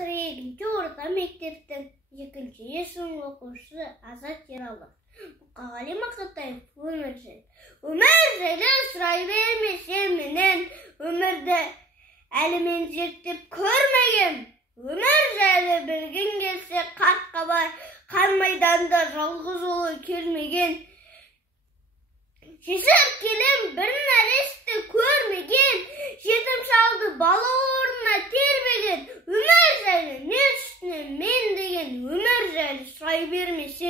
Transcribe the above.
42-нче орта мектептің 2-нче сынып оқушысы Азат Ералы. Мұқағали Мақатаев өмір жайлы. Өмір жайлы сұрай бермесем менен, өмірді әлі мен зерттеп көрмеген. Өмір жайлы білгің келсе қартқа бай, қан майданда жалғыз жолы келмеген. Жесір келем бір нәресті көрмеген, жетім шалды бала орнына тербеген. Өмір жайлы не үстіне мен деген, өмір жайлы сұрай бермесем